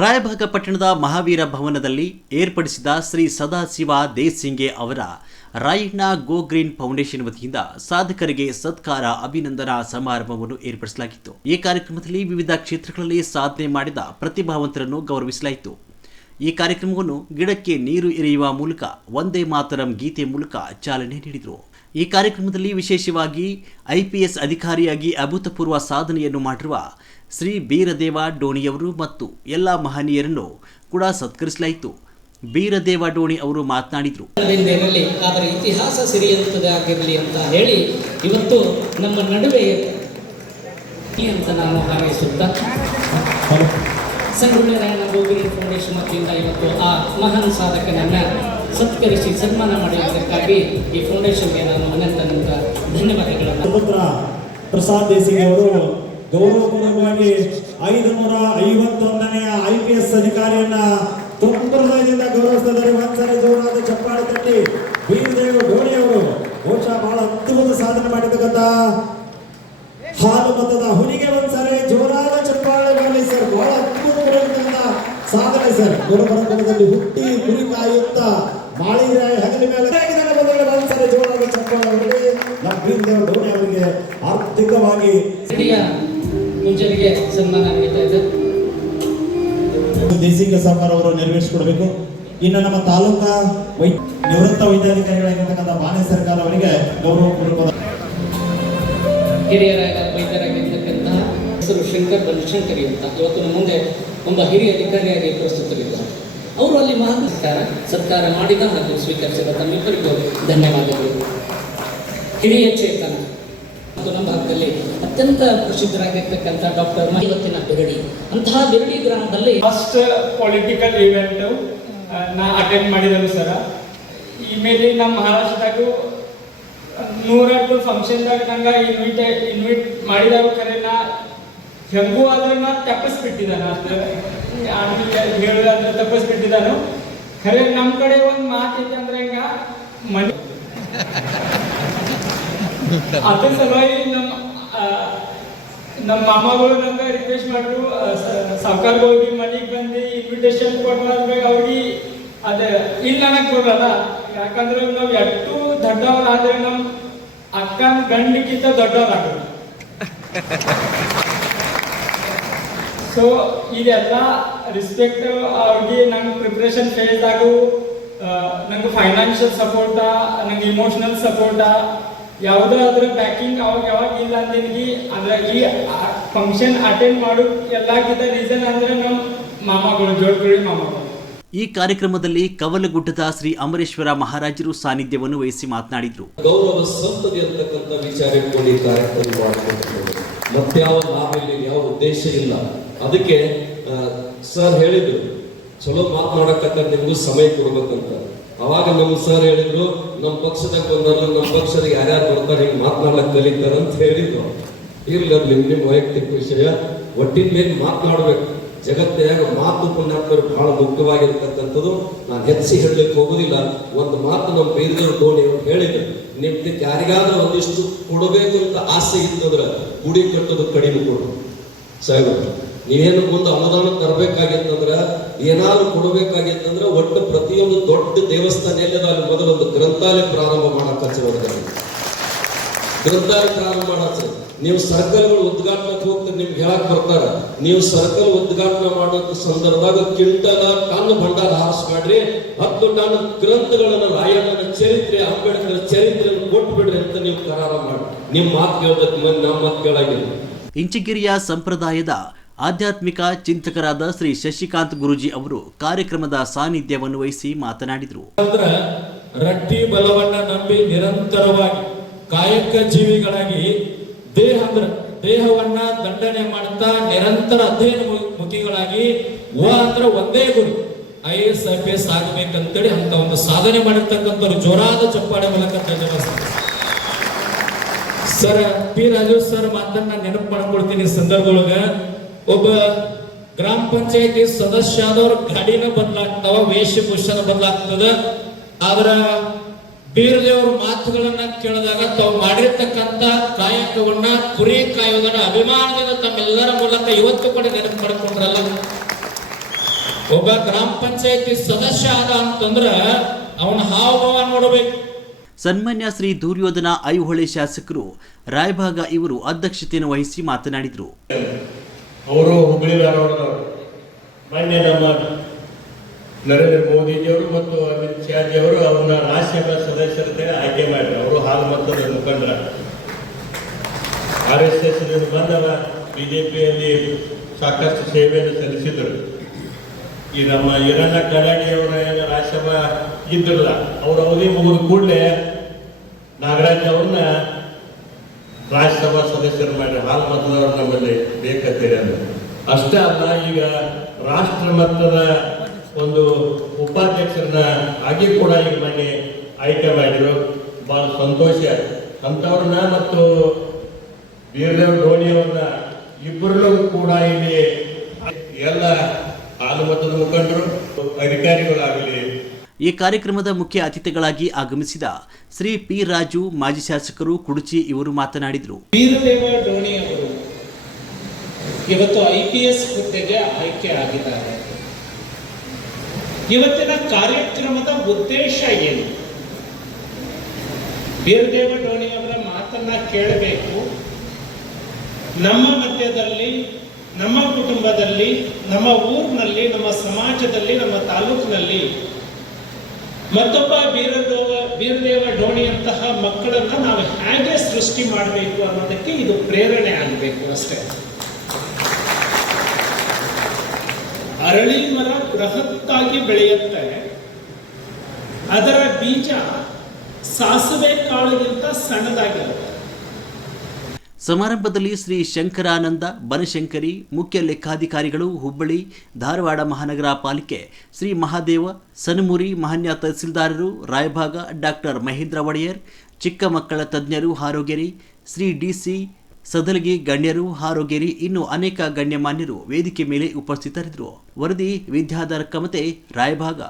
ರಾಯಭಾಗ ಪಟ್ಟಣದ ಮಹಾವೀರ ಭವನದಲ್ಲಿ ಏರ್ಪಡಿಸಿದ ಶ್ರೀ ಸದಾಶಿವ ದೇಸಿಂಗೆ ಅವರ ರಾಯಣ್ಣ ಗೋ ಗ್ರೀನ್ ಫೌಂಡೇಶನ್ ವತಿಯಿಂದ ಸಾಧಕರಿಗೆ ಸತ್ಕಾರ ಅಭಿನಂದನಾ ಸಮಾರಂಭವನ್ನು ಏರ್ಪಡಿಸಲಾಗಿತ್ತು. ಈ ಕಾರ್ಯಕ್ರಮದಲ್ಲಿ ವಿವಿಧ ಕ್ಷೇತ್ರಗಳಲ್ಲಿ ಸಾಧನೆ ಮಾಡಿದ ಪ್ರತಿಭಾವಂತರನ್ನು ಗೌರವಿಸಲಾಯಿತು. ಈ ಕಾರ್ಯಕ್ರಮವನ್ನು ಗಿಡಕ್ಕೆ ನೀರು ಎರೆಯುವ ಮೂಲಕ ವಂದೇ ಮಾತರಂ ಗೀತೆ ಮೂಲಕ ಚಾಲನೆ ನೀಡಿದರು. ಈ ಕಾರ್ಯಕ್ರಮದಲ್ಲಿ ವಿಶೇಷವಾಗಿ IPS ಅಧಿಕಾರಿಯಾಗಿ ಅಭೂತಪೂರ್ವ ಸಾಧನೆಯನ್ನು ಮಾಡಿರುವ ಶ್ರೀ ಬೀರದೇವ ಡೋಣಿಯವರು ಮತ್ತು ಎಲ್ಲ ಮಹನೀಯರನ್ನು ಕೂಡ ಸತ್ಕರಿಸಲಾಯಿತು. ಬೀರದೇವ ಡೋಣಿ ಅವರು ಮಾತನಾಡಿದರು. ಅದರ ಇತಿಹಾಸ ಸಿರಿಯಂತದಾಗಿರಲಿ ಅಂತ ಹೇಳಿ ಇವತ್ತು ನಮ್ಮ ನಡುವೆ ಅಂತ ನಾನು ಹಾರೈಸುತ್ತಾ Sangolli Rayanna go green foundation ವತಿಯಿಂದ ಇವತ್ತು ಆ ಮಹಾನ್ ಸಾಧಕನನ್ನು ಸತ್ಕರಿಸಿ ಸನ್ಮಾನ ಮಾಡಿದ್ದಕ್ಕಾಗಿ ಈ ಫೌಂಡೇಶನ್ಗೆ ನಾನು ಅನಂತ ಧನ್ಯವಾದಗಳನ್ನು. ಪ್ರಸಾದ್ ದೇಸಿಗೆ ಅವರು ಗೌರವಪೂರ್ವಕವಾಗಿ 551ನೇ IPS ಅಧಿಕಾರಿಯನ್ನ ತುಂಬ ಹೃದಯದಿಂದ ಗೌರವಿಸಿದ್ದಾರೆ. ಒಂದ್ಸರಿ ಜೋರಾದ ಚಪ್ಪಾಳೆ ತಟ್ಟಿ ಬೀರದೇವ ಡೋಣಿ ಅವರು ಬಹುಶಃ ಬಹಳ ಅದ್ಭುತ ಸಾಧನೆ ಮಾಡಿರ್ತಕ್ಕಂಥ ಹಾಲು ಮತದ ಹುಲಿಗೆ ಒಂದ್ಸರಿ ಜೋರಾದ ಚಪ್ಪಾಳೆ ಬರಲಿ ಸರ್. ಬಹಳ ಅದ್ಭುತವಾಗಿರ್ತಕ್ಕಂಥ ಸಾಧನೆ ಸರ್. ಗುರುಪರಂಪರದಲ್ಲಿ ಹುಟ್ಟಿ ಗುರಿ ಕಾಯುತ್ತ ಮಾಳಿರಾಯ ಹಗಲಿ ಮೇಲೆ ಒಂದ್ಸರಿ ಜೋರಾದ ಚಪ್ಪಾಳೆ ಬರಲಿ. ನಮ್ಮ ಬೀರದೇವ ಡೋಣಿ ಅವರಿಗೆ ಆರ್ಥಿಕವಾಗಿ ಮುಂಚೆಗೆ ಸನ್ಮಾನ ನಡೀತಾ ಇದೆ. ದೇಸಿಂಗ ಸಾವ್ಕಾರ ಅವರು ನೆರವೇರಿಸಿಕೊಡ್ಬೇಕು. ಇನ್ನು ನಮ್ಮ ತಾಲೂಕಾ ನಿವೃತ್ತ ವೈದ್ಯಾಧಿಕಾರಿಗಳಾಗಿರ್ತಕ್ಕಂಥ ಮಾನ್ಯ ಸರ್ಕಾರ ಅವರಿಗೆ ಗೌರವಪೂರ್ವಕ ಹಿರಿಯ ವೈದ್ಯರಾಗಿರ್ತಕ್ಕಂತಹ ಹೆಸರು ಶಂಕರ್ ಬನಶಂಕರಿ ಅಂತ ಇವತ್ತು ನಮ್ಮ ಮುಂದೆ ಒಬ್ಬ ಹಿರಿಯ ಅಧಿಕಾರಿಯಾಗಿ ಪ್ರಸ್ತುತರಿದ್ದಾರೆ. ಅವರು ಅಲ್ಲಿ ಮಹಾನ್ ಸತ್ಕಾರ ಮಾಡಿದ ಹಾಗೂ ಸ್ವೀಕರಿಸಿದ ತಮ್ಮಿಬ್ಬರಿಗೂ ಧನ್ಯವಾದಗಳು. ಹಿರಿಯ ಚೇತನ ಮತ್ತು ನಮ್ಮ ಭಾಗದಲ್ಲಿ ಅತ್ಯಂತ ಪ್ರಸಿದ್ಧರಾಗಿರ್ತಕ್ಕಂಥ ಡಾಕ್ಟರ್ ಇವತ್ತಿನ ಬಿರಡಿ ಅಂತಹ ಬಿರಡಿ ಗ್ರಾಮದಲ್ಲಿ ಫಸ್ಟ್ ಪೊಲಿಟಿಕಲ್ ಇವೆಂಟ್ ನಾ ಅಟೆಂಡ್ ಮಾಡಿದನು ಸರ. ಇಮೇಲೆ ನಮ್ಮ ಮಹಾರಾಷ್ಟ್ರದಾಗೂ 102 ಫಂಕ್ಷನ್ದಾಗ ನಂಗೆ ಇನ್ವಿಟ್ ಮಾಡಿದಾಗ ಖರೆ ನಾ ಹೆಂಗೂ ಆದ್ರೆ ನಾ ತಪ್ಪಿಸ್ಬಿಟ್ಟಿದ್ದಾನ ಅಷ್ಟು ಹೇಳಿದ್ರೆ ತಪ್ಪಿಸ್ಬಿಟ್ಟಿದ್ದಾನು. ಖರೆ ನಮ್ಮ ಕಡೆ ಒಂದು ಮಾತು ಐತೆ ಅಂದ್ರೆ ಹಿಂಗ ಮನೆ ಅದ್ರ ಸಲುವಾಗಿ ನಮ್ಮ ಮಾಮಗಳು ನಂಗೆ ರಿಕ್ವೆಸ್ಟ್ ಮಾಡಿದ್ರು ಸಾವುಕಾರಗಳಿಗೆ ಮನೆಗೆ ಬಂದು ಇನ್ವಿಟೇಷನ್ ಕೊಡ್ಬೇಕು ಅವ್ರಿಗೆ ಅದೇ ಇಲ್ಲಿ ನನಗೆ ಕೊಡಲ್ಲ. ಯಾಕಂದ್ರೆ ನಾವು ಎಷ್ಟು ದೊಡ್ಡವರಾದ್ರೆ ನಮ್ಮ ಅಕ್ಕನ ಗಂಡಿಗಿಂತ ದೊಡ್ಡವರಾಗಲ್ಲ. ಸೊ ಇದೆಲ್ಲ ರೆಸ್ಪೆಕ್ಟ್ ಅವ್ರಿಗೆ ನಂಗೆ ಪ್ರಿಪ್ರೇಷನ್ ಫೇಸ್ದಾಗೂ ನಂಗೆ ಫೈನಾನ್ಷಿಯಲ್ ಸಪೋರ್ಟ, ನಂಗೆ ಇಮೋಷನಲ್ ಸಪೋರ್ಟ, ಯಾವುದೋ ಅದ್ರ ಪ್ಯಾಕಿಂಗ್ ಯಾವಾಗ ಇಲ್ಲ ಅಂದಿನ್ಗಿ. ಅಂದ್ರೆ ಈ ಫಂಕ್ಷನ್ ಅಟೆಂಡ್ ಮಾಡೋ ಎಲ್ಲಕ್ಕಿಂತ ರೀಸನ್ ಅಂದ್ರೆ ನಮ್ಮ ಮಾಮಗಳು, ಜೋಡ್ಕಳಿ ಮಾಮಗಳು. ಈ ಕಾರ್ಯಕ್ರಮದಲ್ಲಿ ಕವಲಗುಡ್ಡದ ಶ್ರೀ ಅಮರೇಶ್ವರ ಮಹಾರಾಜರು ಸಾನ್ನಿಧ್ಯವನ್ನು ವಹಿಸಿ ಮಾತನಾಡಿದರು. ಗೌರವ ಸಂಪದಿ ಅಂತಕ್ಕಂಥ ವಿಚಾರ ಇಟ್ಕೊಂಡು ಈ ಕಾರ್ಯಕ್ರಮ ಮಾಡಿಕೊಂಡಿದ್ದೇವೆ. ಮತ್ಯಾವ ನಾವಿಲ್ಲಿ ಯಾವ ಉದ್ದೇಶ ಇಲ್ಲ. ಅದಕ್ಕೆ ಸರ್ ಹೇಳಿದ್ರು ಚಲೋ ಮಾತನಾಡಕ್ಕಂತ ನಿಮಗೂ ಸಮಯ ಕೊಡ್ಬೇಕಂತ. ಅವಾಗ ನಮ್ಮ ಸರ್ ಹೇಳಿದ್ರು ನಮ್ಮ ಪಕ್ಷದಾಗ ಬಂದಲ್ಲ, ನಮ್ಮ ಪಕ್ಷದ ಯಾರ್ಯಾರು ಬರ್ತಾರೆ ಹಿಂಗೆ ಮಾತನಾಡಕ್ ಕಲಿತಾರ ಅಂತ ಹೇಳಿದ್ರು. ಇರ್ಲಿ ಅದು ನಿಮ್ಮ ವೈಯಕ್ತಿಕ ವಿಷಯ. ಒಟ್ಟಿನ ಮೇಲೆ ಮಾತನಾಡ್ಬೇಕು. ಜಗತ್ತಿನಾಗ ಮಾತು ಪುಣ್ಯಾತ್ಮರು ಬಹಳ ಮುಖ್ಯವಾಗಿರ್ತಕ್ಕಂಥದ್ದು. ನಾನು ಹೆಚ್ಚಿಗೆ ಹೇಳಲಿಕ್ಕೆ ಹೋಗೋದಿಲ್ಲ. ಒಂದು ಮಾತು ನಮ್ಮ ಬೀರದೇವ ಡೋಣಿ ಅವರು ಹೇಳಿದ್ರು, ನಿಮ್ಗೆ ಯಾರಿಗಾದ್ರೂ ಒಂದಿಷ್ಟು ಕೊಡಬೇಕು ಅಂತ ಆಸೆ ಇತ್ತಂದ್ರೆ ಗುಡಿ ಕಟ್ಟೋದು ಕಡಿಮೆ ಕೊಡು ಸಾಹೇಬರು. ನೀವೇನು ಮುಂದೆ ಅನುದಾನ ತರಬೇಕಾಗಿತ್ತಂದ್ರೆ ಏನಾದ್ರು ಕೊಡಬೇಕಾಗಿತ್ತಂದ್ರೆ ಒಟ್ಟು ಪ್ರತಿಯೊಂದು ದೊಡ್ಡ ದೇವಸ್ಥಾನ ಎಲ್ಲದ ಅಲ್ಲಿ ಮೊದಲೊಂದು ಗ್ರಂಥಾಲಯ ಪ್ರಾರಂಭ ಮಾಡಕ್ಕೆ ಹಚ್ಚಬಾರ್ದು. ಗ್ರಂಥಾಲಯ ಪ್ರಾರಂಭ ಮಾಡಚ್ಚ. ನೀವು ಸರ್ಕಲ್ಗಳು ಉದ್ಘಾಟನೆಗೆ ಹೋಗ್ತಾರೆ, ನಿಮ್ಗೆ ಹೇಳಕ್ ಬರ್ತಾರ. ನೀವು ಸರ್ಕಲ್ ಉದ್ಘಾಟನೆ ಮಾಡೋ ಸಂದರ್ಭದಾಗ ಕ್ವಿಂಟಲ ಟನ್ ಭಂಡಾರ ಹಾರಿಸ್ಬೇಡ್ರಿ, 10 ಟನ್ ಗ್ರಂಥಗಳನ್ನ ರಾಯಣ್ಣನ ಚರಿತ್ರೆ, ಅಂಬೇಡ್ಕರ್ ಚರಿತ್ರೆಯನ್ನು ಕೊಟ್ಟು ಬಿಡ್ರಿ ಅಂತ ನೀವು ಕರಾರ ಮಾಡಿ. ನಿಮ್ಮ ಮಾತು ಕೇಳೋದಕ್ಕೆ ಮಂದಿ ನಮ್ಮ ಮಾತು ಕೇಳಾಗಿಲ್ಲ. ಇಂಚಿಗಿರಿಯ ಸಂಪ್ರದಾಯದ ಆಧ್ಯಾತ್ಮಿಕ ಚಿಂತಕರಾದ ಶ್ರೀ ಶಶಿಕಾಂತ್ ಗುರೂಜಿ ಅವರು ಕಾರ್ಯಕ್ರಮದ ಸಾನ್ನಿಧ್ಯವನ್ನು ವಹಿಸಿ ಮಾತನಾಡಿದರು. ರಟ್ಟಿ ಬಲವನ್ನ ನಂಬಿ ನಿರಂತರವಾಗಿ ಕಾಯಕ ಜೀವಿಗಳಾಗಿ ದೇಹವನ್ನ ದಂಡನೆ ಮಾಡುತ್ತಾ ನಿರಂತರ ಅಧ್ಯಯನ ಮುಖಿಗಳಾಗಿ ಅಂದ್ರೆ ಒಂದೇ ಗುರಿ IAS IPS ಆಗಬೇಕಂತೇಳಿ ಅಂತ ಒಂದು ಸಾಧನೆ ಮಾಡಿರ್ತಕ್ಕಂಥವ್ರು ಜೋರಾದ ಚಪ್ಪಾಳೆ ಮೂಲಕ ಸರ್ P. ರಾಜು ಸರ್ ಮಾತನ್ನ ನೆನಪು ಮಾಡ್ಕೊಳ್ತೀನಿ. ಸಂದರ್ಭದೊಳಗ ಒಬ್ಬ ಗ್ರಾಮ ಪಂಚಾಯತಿ ಸದಸ್ಯ ಆದವ್ರ ಗಾಡಿನ ಬದಲಾಗ್ತಾವ, ವೇಷಭೂಷಣ ಬದಲಾಗ್ತದ. ಆದ್ರ ಬೀರದೇವ್ರ ಮಾತುಗಳನ್ನ ಕೇಳಿದಾಗ ತಾವು ಮಾಡಿರ್ತಕ್ಕಂಥ ಕಾಯಕವನ್ನ ಕುರಿ ಕಾಯೋದನ್ನ ಅಭಿಮಾನದಿಂದ ತಮ್ಮೆಲ್ಲರ ಮೂಲಕ ಇವತ್ತು ಕೂಡ ನೆನಪು ಮಾಡ್ಕೊಂಡ್ರಲ್ಲ. ಒಬ್ಬ ಗ್ರಾಮ ಪಂಚಾಯತಿ ಸದಸ್ಯ ಆದ ಅಂತಂದ್ರ ಅವನ ಹಾವಭಾವ ನೋಡಬೇಕು. ಸನ್ಮಾನ್ಯ ಶ್ರೀ ದುರ್ಯೋಧನ ಐಹೊಳೆ ಶಾಸಕರು ರಾಯಭಾಗ ಇವರು ಅಧ್ಯಕ್ಷತೆಯನ್ನು ವಹಿಸಿ ಮಾತನಾಡಿದರು. ಅವರು ಹುಬ್ಬಳ್ಳಿ ಧಾರವಾಡದವರು. ಮಾನ್ಯ ನಮ್ಮ ನರೇಂದ್ರ ಮೋದಿಜಿಯವರು ಮತ್ತು ಅಮಿತ್ ಶಾಜಿಯವರು ಅವ್ರನ್ನ ರಾಜ್ಯಸಭಾ ಸದಸ್ಯರತೆ ಆಯ್ಕೆ ಮಾಡಿದ್ರು. ಅವರು ಹಾಲು ಮತದ ಮುಖಂಡರ RSS ಬಂದವ BJPಯಲ್ಲಿ ಸಾಕಷ್ಟು ಸೇವೆಯನ್ನು ಸಲ್ಲಿಸಿದರು. ಈ ನಮ್ಮ ಈರಣ್ಣ ಕಡಾಡಿಯವರ ರಾಜ್ಯಸಭಾ ಇದ್ದಿರಲ್ಲ, ಅವ್ರ ಅವಧಿ ಮುಗಿದ ಕೂಡಲೇ ನಾಗರಾಜ್ ಅವ್ರನ್ನ ರಾಜ್ಯಸಭಾ ಸದಸ್ಯರು ಮಾಡಿ ಹಾಲು ಮತದವರು ನಮ್ಮಲ್ಲಿ ಬೇಕಂತೇಳಿ ಅಂದ್ರೆ ಅಷ್ಟೇ ಅಲ್ಲ, ಈಗ ರಾಷ್ಟ್ರ ಮಟ್ಟದ ಒಂದು ಉಪಾಧ್ಯಕ್ಷರನ್ನ ಆಗಿ ಕೂಡ ಈಗ ಮೊನ್ನೆ ಆಯ್ಕೆ ಮಾಡಿದ್ರು. ಬಹಳ ಸಂತೋಷ. ಅಂಥವ್ರನ್ನ ಮತ್ತು ವೀರದೇವ ಧೋನಿಯವ್ರನ್ನ ಇಬ್ಬರಲ್ಲೂ ಕೂಡ ಇಲ್ಲಿ ಎಲ್ಲ ಹಾಲು ಮತದ ಮುಖಂಡರು ಅಧಿಕಾರಿಗಳಾಗಲಿ. ಈ ಕಾರ್ಯಕ್ರಮದ ಮುಖ್ಯ ಅತಿಥಿಗಳಾಗಿ ಆಗಮಿಸಿದ ಶ್ರೀ ಪಿ ರಾಜು ಮಾಜಿ ಶಾಸಕರು ಕುಡುಚಿ ಇವರು ಮಾತನಾಡಿದರು. ವೀರದೇವ ಧೋನಿ ಅವರು ಇವತ್ತು IPS ಹುದ್ದೆಗೆ ಆಯ್ಕೆ ಆಗಿದ್ದಾರೆ. ಇವತ್ತಿನ ಕಾರ್ಯಕ್ರಮದ ಉದ್ದೇಶ ಏನು? ವೀರದೇವ ಧೋನಿ ಅವರ ಮಾತನ್ನ ಕೇಳಬೇಕು. ನಮ್ಮ ಮಧ್ಯದಲ್ಲಿ, ನಮ್ಮ ಕುಟುಂಬದಲ್ಲಿ, ನಮ್ಮ ಊರಿನಲ್ಲಿ, ನಮ್ಮ ಸಮಾಜದಲ್ಲಿ, ನಮ್ಮ ತಾಲೂಕಿನಲ್ಲಿ ಮತ್ತೊಬ್ಬ ವೀರದೇವ ಧೋನಿಯಂತಹ ಮಕ್ಕಳನ್ನ ನಾವು ಹೇಗೆ ಸೃಷ್ಟಿ ಮಾಡಬೇಕು ಅನ್ನೋದಕ್ಕೆ ಇದು ಪ್ರೇರಣೆ ಆಗಬೇಕು ಅಷ್ಟೇ. ಅರಳಿ ಮರ ಬೃಹತ್ತಾಗಿ ಬೆಳೆಯುತ್ತೆ, ಅದರ ಬೀಜ ಸಾಸಿವೆ ಕಾಳಿಗಿಂತ ಸಣ್ಣದಾಗಿರುತ್ತೆ. ಸಮಾರಂಭದಲ್ಲಿ ಶ್ರೀ ಶಂಕರಾನಂದ ಬನಶಂಕರಿ, ಮುಖ್ಯ ಲೆಕ್ಕಾಧಿಕಾರಿಗಳು, ಹುಬ್ಬಳ್ಳಿ ಧಾರವಾಡ ಮಹಾನಗರ ಪಾಲಿಕೆ, ಶ್ರೀ ಮಹಾದೇವ ಸನಮುರಿ, ಮಾನ್ಯ ತಹಸೀಲ್ದಾರರು ರಾಯಭಾಗ, ಡಾಕ್ಟರ್ ಮಹೇಂದ್ರ ಒಡೆಯರ್, ಚಿಕ್ಕ ಮಕ್ಕಳ ತಜ್ಞರು ಹಾರೋಗೆರೆ, ಶ್ರೀ DC ಸದಲಗಿ ಗಣ್ಯರು ಹಾರೋಗೆರೆ, ಇನ್ನು ಅನೇಕ ಗಣ್ಯಮಾನ್ಯರು ವೇದಿಕೆ ಮೇಲೆ ಉಪಸ್ಥಿತರಿದ್ದರು. ವರದಿ ವಿದ್ಯಾಧರ ಕಮತೆ, ರಾಯಭಾಗ.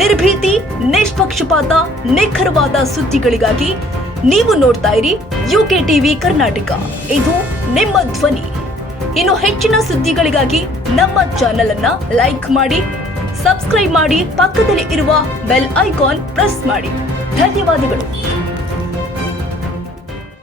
ನಿರ್ಭೀತಿ, ನಿಷ್ಪಕ್ಷಪಾತ, ನಿಖರವಾದ ಸುದ್ದಿಗಳಿಗಾಗಿ ನೀವು ನೋಡ್ತಾ ಇರಿ UK TV ಕರ್ನಾಟಕ. ಇದು ನಿಮ್ಮ ಧ್ವನಿ. ಇನ್ನು ಹೆಚ್ಚಿನ ಸುದ್ದಿಗಳಿಗಾಗಿ ನಮ್ಮ ಚಾನೆಲ್ ಅನ್ನ ಲೈಕ್ ಮಾಡಿ, ಸಬ್ಸ್ಕ್ರೈಬ್ ಮಾಡಿ, ಪಕ್ಕದಲ್ಲಿ ಇರುವ ಬೆಲ್ ಐಕಾನ್ ಪ್ರೆಸ್ ಮಾಡಿ. ಧನ್ಯವಾದಗಳು.